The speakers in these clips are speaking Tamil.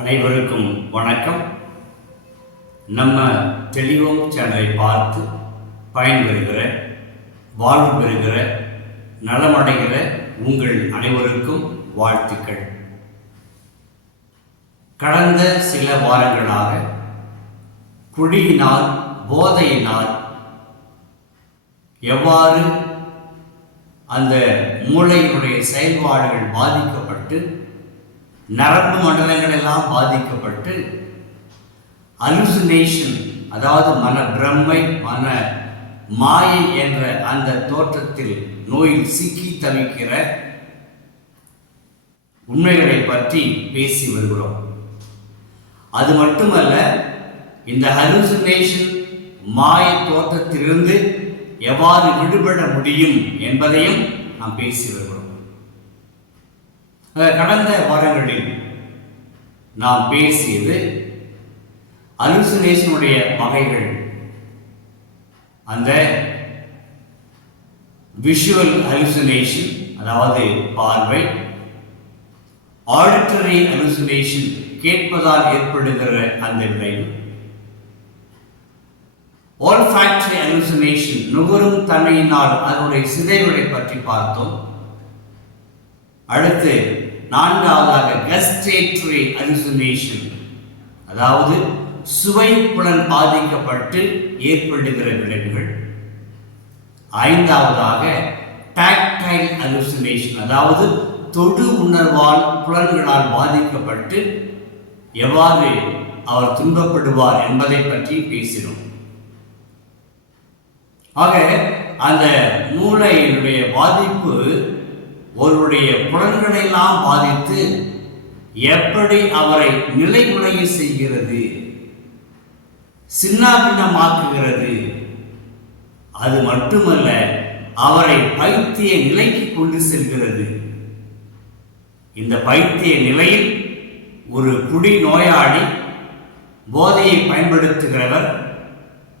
அனைவருக்கும் வணக்கம். நம்ம தெளிவோம் சேனலை பார்த்து பயன்பெறுகிற வாழ்வு பெறுகிற நலமடைகிற உங்கள் அனைவருக்கும் வாழ்த்துக்கள். கடந்த சில வாரங்களாக குழியினால் போதையினால் எவ்வாறு அந்த மூளையினுடைய செயல்பாடுகள் பாதிக்கப்பட்டு நரம்பு மண்டலங்கள் எல்லாம் பாதிக்கப்பட்டு அலுசினேஷன் அதாவது மன பிரம்மை மன மாயை என்ற அந்த தோற்றத்தில் நோயில் சிக்கி தவிக்கிற உண்மைகளை பற்றி பேசி வருகிறோம். அது மட்டுமல்ல இந்த ஹலுசினேஷன் மாய தோற்றத்திலிருந்து எவ்வாறு விடுபட முடியும் என்பதையும் நாம் பேசி வருகிறோம். கடந்த வாரங்களில் நாம் பேசியது அலுசினேஷனுடைய வகைகள். அந்த விஷுவல் அலுசினேஷன் அதாவது பார்வை ஆடிட்டரி அலுசினேஷன் கேட்பதால் ஏற்படுகிற அந்த விளைவு olfactory hallucination நுகரும் தன்மையினால் அதனுடைய சிதைவுகளை பற்றி பார்த்தோம். அடுத்து நான்காவதாக கஸ்டேட்டரி hallucination. அதாவது சுவை புலன் பாதிக்கப்பட்டு ஏற்படுகிற விளைவுகள். ஐந்தாவதாக டாக்டைல் அலுசினேஷன் அதாவது தொடு உணர்வால் புலன்களால் பாதிக்கப்பட்டு எவ்வாறு அவர் துன்பப்படுவார் என்பதை பற்றி பேசினோம். ஆக அந்த மூளையினுடைய பாதிப்பு ஒருவருடைய புலன்களையெல்லாம் பாதித்து எப்படி அவரை நிலைகுலைய செய்கிறது சின்னாபின்னமாக்குகிறது அது மட்டுமல்ல அவரை பைத்திய நிலைக்கு கொண்டு செல்கிறது. இந்த பைத்திய நிலையில் ஒரு குடி நோயாளி போதையை பயன்படுத்துகிறவர்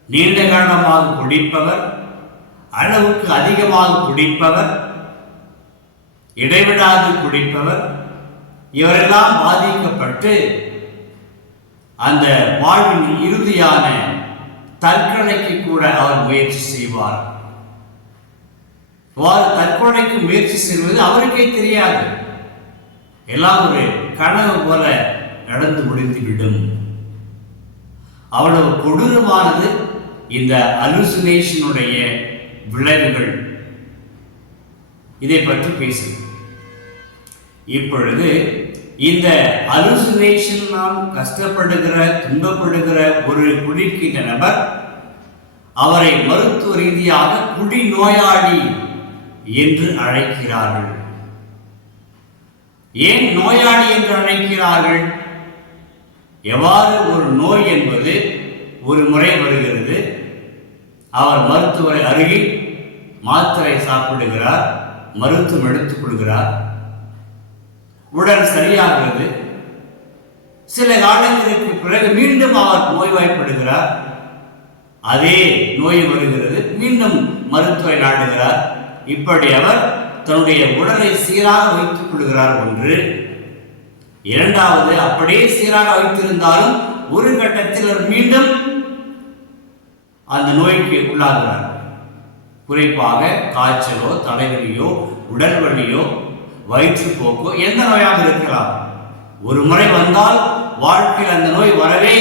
நீண்ட காலமாக குடிப்பவர் அளவுக்கு அதிகமாக குடிப்பவர் இடைவிடாது குடிப்பவர் இவரெல்லாம் பாதிக்கப்பட்டு அந்த வாழ்வின் இறுதியான தற்கொலைக்கு கூட அவர் முயற்சி செய்வார். அவ்வாறு தற்கொலைக்கு முயற்சி செய்வது அவருக்கே தெரியாது. எல்லாம் ஒரு கனவு போல நடந்து முடிந்துவிடும். அவ்வளவு கொடூரமானது இந்த அலுசினேஷனுடைய விளைவுகள். இதை பற்றி பேசுகிறோம் இப்பொழுது இந்த அலுசினேஷனால் கஷ்டப்படுகிற துன்பப்படுகிற ஒரு குடிக்கின்ற நபர் அவரை மருத்துவ ரீதியாக குடி நோயாளி என்று அழைக்கிறார்கள். ஏன் நோயாளி என்று அழைக்கிறார்கள்? எவ்வாறு ஒரு நோய் என்பது ஒரு முறை வருகிறது. அவர் மருத்துவரை அருகில் மாத்திரை சாப்பிடுகிறார் மருத்துவம் எடுத்துக் கொள்கிறார். உடல் சரியாகிறது. சில காலங்களுக்கு பிறகு மீண்டும் அவர் நோய்வாய்ப்படுகிறார். அதே நோய் வருகிறது. மீண்டும் மருத்துவரை நாடுகிறார். இப்படி அவர் தன்னுடைய உடலை சீராக வைத்துக் கொள்கிறார் ஒன்று. இரண்டாவது அப்படியே சீராக வைத்திருந்தாலும் ஒரு கட்டத்தில் மீண்டும் அந்த நோய்க்கு உள்ளாகிறார். குறிப்பாக காய்ச்சலோ தலைவலியோ உடல் வலியோ வயிற்றுப்போக்கோ எந்த நோயாக இருக்கலாம்? ஒரு முறை வந்தால் வாழ்க்கையில் அந்த நோய் வரவே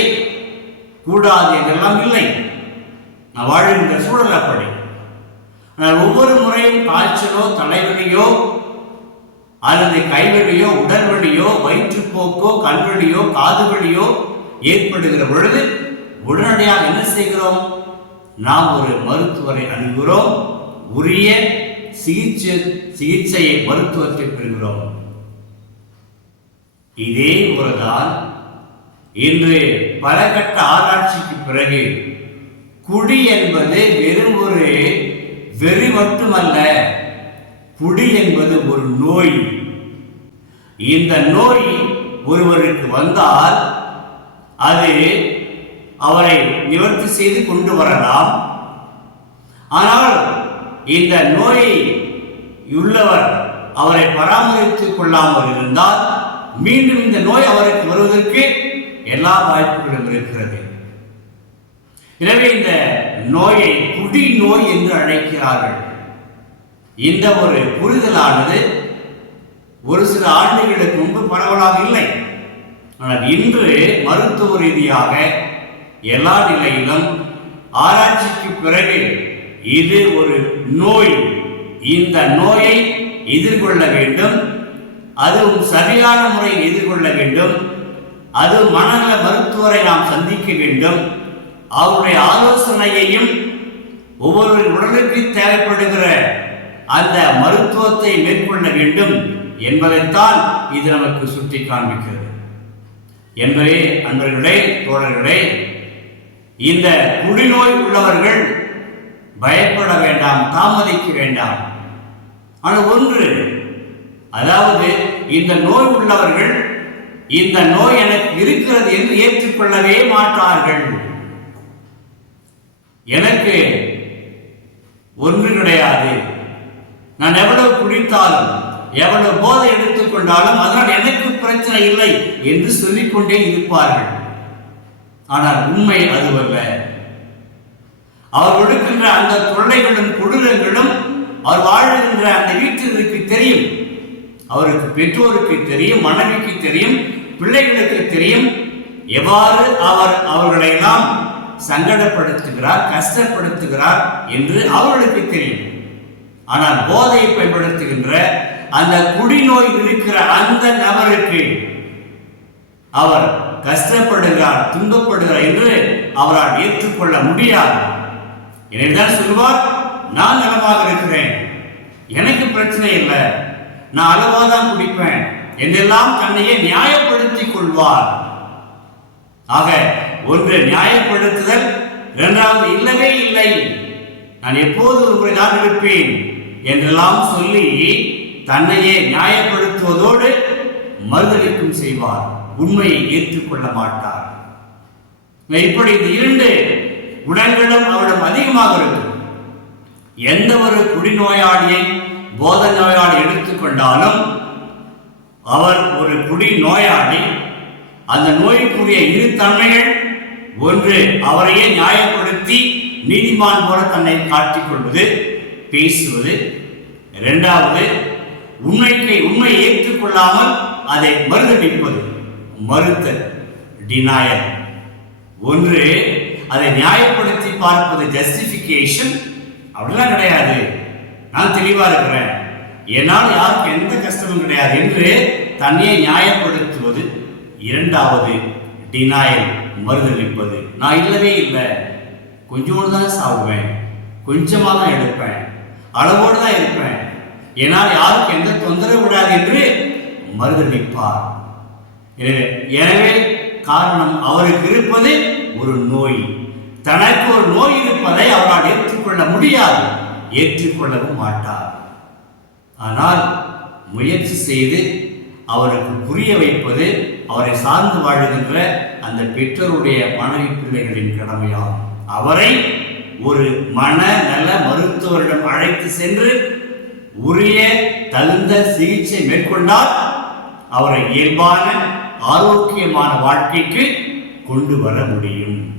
கூடாது என்றெல்லாம் இல்லை. நான் வாழ்கின்ற சூழல் அப்படி. ஆனால் ஒவ்வொரு முறையும் காய்ச்சலோ தலைவலியோ அல்லது கைவழியோ உடல் வலியோ வயிற்றுப்போக்கோ கல்வழியோ காது வழியோ ஏற்படுகிற பொழுது உடனடியாக என்ன செய்கிறோம்? நாம் ஒரு மருத்துவரை அணுகிறோம் உரிய சிகிச்சை சிகிச்சையை மருத்துவத்தை பெறுகிறோம். இதே முறைதான் இன்று பல கட்ட ஆராய்ச்சிக்கு பிறகு குடி என்பது வெறும் ஒரு வெறி மட்டுமல்ல குடி என்பது ஒரு நோய். இந்த நோய் ஒருவருக்கு வந்தால் அது அவரை நிவர்த்தி செய்து கொண்டு வரலாம். ஆனால் இந்த நோயை உள்ளவர் அவரை பராமரித்துக் கொள்ளாமல் இருந்தால் மீண்டும் இந்த நோய் அவருக்கு வருவதற்கு எல்லா வாய்ப்புகளும் இருக்கிறது. எனவே இந்த நோயை குடி நோய் என்று அழைக்கிறார்கள். இந்த ஒரு புரிதலானது ஒரு சில ஆண்டுகளுக்கு முன்பு பரவலாக இல்லை. ஆனால் இன்று மருத்துவ ரீதியாக எல்லா நிலையிலும் ஆராய்ச்சிக்கு பிறகு இது ஒரு நோய். இந்த நோயை எதிர்கொள்ள வேண்டும். அதுவும் சரியான முறையில் எதிர்கொள்ள வேண்டும். அது மனநல மருத்துவரை நாம் சந்திக்க வேண்டும். அவருடைய ஆலோசனையையும் ஒவ்வொரு உடலுக்கு தேவைப்படுகிற அந்த மருத்துவத்தை மேற்கொள்ள வேண்டும் என்பதைத்தான் இது நமக்கு சுட்டி காண்பிக்கிறது என்பதே அன்பர்களே தோழர்களே இந்த குடிநோய் உள்ளவர்கள் பயப்பட வேண்டாம் தாமதிக்க வேண்டாம். ஆனால் ஒன்று அதாவது இந்த நோய் உள்ளவர்கள் இந்த நோய் எனக்கு இருக்கிறது என்று ஏற்றுக்கொள்ளவே மாட்டார்கள். எனக்கு ஒன்று கிடையாது. நான் எவ்வளவு குடித்தாலும் எவ்வளவு போதை எடுத்துக்கொண்டாலும் அதனால் எனக்கு பிரச்சனை இல்லை என்று சொல்லிக்கொண்டே இருப்பார்கள். ஆனால் உண்மை அதுவல்ல. அவர் கொடுக்கின்ற அந்த தொல்லைகளும் கொடூரங்களும் அவர் வாழுகின்ற அந்த வீட்டிற்கு தெரியும். அவருக்கு பெற்றோருக்கு தெரியும் மனைவிக்கு தெரியும் பிள்ளைகளுக்கு தெரியும். எவ்வாறு அவர் அவர்களை எல்லாம் சங்கடப்படுத்துகிறார் கஷ்டப்படுத்துகிறார் என்று அவர்களுக்கு தெரியும். ஆனால் போதையை பயன்படுத்துகின்ற அந்த குடிநோய் இருக்கிற அந்த நபருக்கு அவர் கஷ்டப்படுகிறார் துன்பப்படுகிறார் என்று அவரால் ஏற்றுக்கொள்ள முடியாது. எனவேதான் சொல்வார் நான் நலமாக இருக்கிறேன். எனக்கு பிரச்சனை இல்லை. நான் அளவாக தான் குடிப்பேன். என்றெல்லாம் தன்னையே நியாயப்படுத்திக் கொள்வார். ஆக ஒன்று நியாயப்படுத்துதல் இரண்டாவது இல்லவே இல்லை. நான் எப்போது ஒரு நான் இருப்பேன் என்றெல்லாம் சொல்லி தன்னையே நியாயப்படுத்துவதோடு மறுதளிக்கும் செய்வார். உண்மையை ஏற்றுக்கொள்ள மாட்டார். இப்படி இந்த இரண்டு குணங்களும் அவரிடம் அதிகமாக இருக்கும். எந்த ஒரு குடிநோயாளியை போத நோயாளி எடுத்துக்கொண்டாலும் அவர் ஒரு குடி நோயாளி அந்த நோய்க்குரிய இரு தன்மைகள் ஒன்று அவரையே நியாயப்படுத்தி நீதிமான் போல தன்னை காட்டிக் கொள்வது பேசுவது. இரண்டாவது உண்மைக்கு உண்மை ஏற்றுக்கொள்ளாமல் அதை மறுதளிப்பது மறுத்தல் டினாயல் ஒன்று அதை நியாயப்படுத்தி பார்ப்பது ஜஸ்டிஃபிகேஷன் அப்படிலாம் கிடையாது. நான் தெளிவா இருக்கிறேன். என்னால் யாருக்கும் எந்த கஷ்டமும் கிடையாது என்று தன்னையே நியாயப்படுத்துவது இரண்டாவது டினாயல் மறுதளிப்பது நான் இல்லவே இல்லை. கொஞ்சோடு தான் சாப்பிடுவேன் கொஞ்சமாக தான் எடுப்பேன். அளவோடு தான் இருப்பேன். என்னால் யாருக்கும் எந்த தொந்தரவு கூடாது என்று மறுதளிப்பார் எனவே எனவே காரணம் அவருக்கு இருப்பது ஒரு நோய். தனக்கு ஒரு நோய் இருப்பதை அவரால் ஏற்றுக்கொள்ள முடியாது. ஏற்றுக்கொள்ளவும் மாட்டார். ஆனால் முயற்சி செய்து அவருக்கு புரிய வைப்பது அவரை சார்ந்து வாழுகின்ற அந்த பெற்றோருடைய மனைவி பிள்ளைகளின் கடமையாகும். அவரை ஒரு மன நல மருத்துவரிடம் அழைத்து சென்று உரிய தகுந்த சிகிச்சை மேற்கொண்டால் அவரை இயல்பான ஆரோக்கியமான வாழ்க்கைக்கு கொண்டு வர முடியும்.